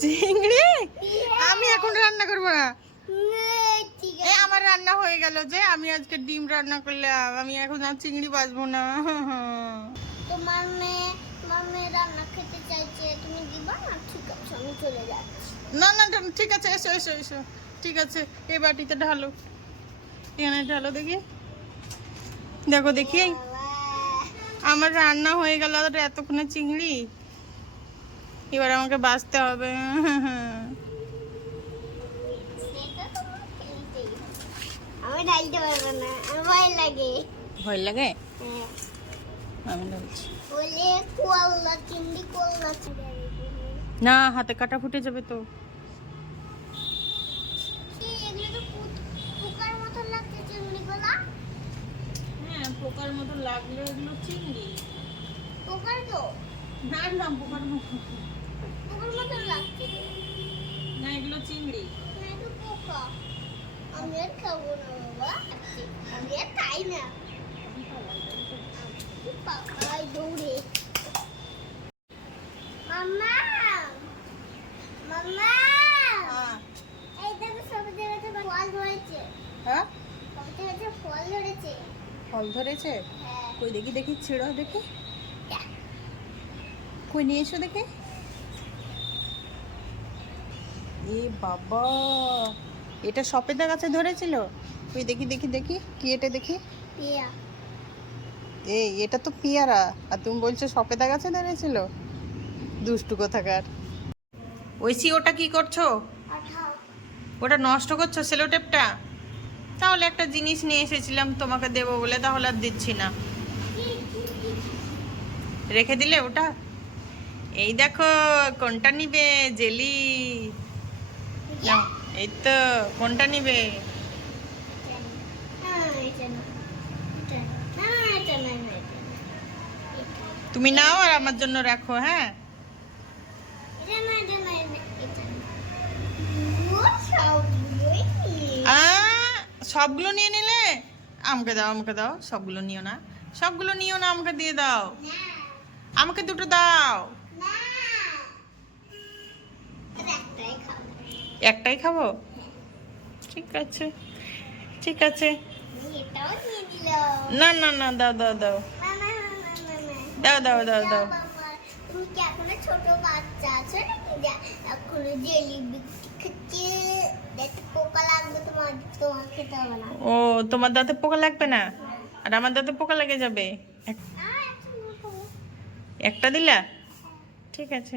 চিংড়ি আমি এখন রান্না করব না। আমার রান্না হয়ে গেল যে আমি আজকে ডিম রান্না করলাম। আমি এখন আর চিংড়ি বাজবো না। মেয়ে মেয়ে রান্না খেতে চাইছে তুমি দিবা না? ঠিক আছে চলে না না ঠিক আছে ঠিক আছে ঢালো। এখানে ঢালো দেখি। দেখো দেখি। আমার রান্না হয়ে গেল আর এতক্ষণে চিংড়ি? এবার আমাকে বাঁচতে হবে। ভয় লাগে। হ্যাঁ। না হাতে কাটা ফুটে যাবে তো। এগুলো তো পোকার মতো লাগছে চিংড়িগুলা। পোকার মতো লাগল এগুলো চিংড়ি। পোকার তো? না না পোকার মতো। পোকার মতো লাগছে। না এগুলো চিংড়ি। না এটা পোকা। আমি আর খাব না বাবা। আমি আর খাই না মাম্মা এই দেখো সব জায়গাতে ফল ধরেছে হ্যাঁ সব জায়গাতে ফল ধরেছে ফল ধরেছে? কই দেখি দেখি ছিড়ো দেখি। কই নিয়ে এসো দেখি। এ বাবা এটা সপেদা গাছে ধরেছিল? কই দেখি দেখি দেখি কি এটা দেখি? এই এটা তো পিয়ারা। আর তুমি বলছো সপেদা গাছে ধরেছিল? দুষ্টু কোথাকার। ঐশী ওটা কি করছ? ওটা নষ্ট করছ সেলোটেপটা? তাহলে একটা জিনিস নিয়ে এসেছিলাম, তোমাকে দেবো বলে, তাহলে আর দিচ্ছি না। রেখে দিলে ওটা? এই দেখো, কোনটা নিবে? জেলি? এই তো, কোনটা নিবে? তুমি নাও আর আমার জন্য রাখো হ্যাঁ এটা না এটা না এটা না ও সবগুলোই নিয়ে আ, সবগুলো নিয়ে নিলে? আমাকে দাও আমাকে দাও। সবগুলো নিও না। সবগুলো নিও না, আমাকে দিয়ে দাও। আমাকে দুটো দাও। একটাই খাব? ঠিক আছে। ঠিক আছে। না না না, দাও দাও দাও। দাও দাও দাও দাও। ছোট বাচ্চা আছো খাচ্ছে দেখতে পোকা লাগবে তোমার তোমার খেতে হবে না ও, তোমার দাঁতে পোকা লাগবে না? আর আমার দাঁতে পোকা লেগে যাবে। একটা দিলা? ঠিক আছে।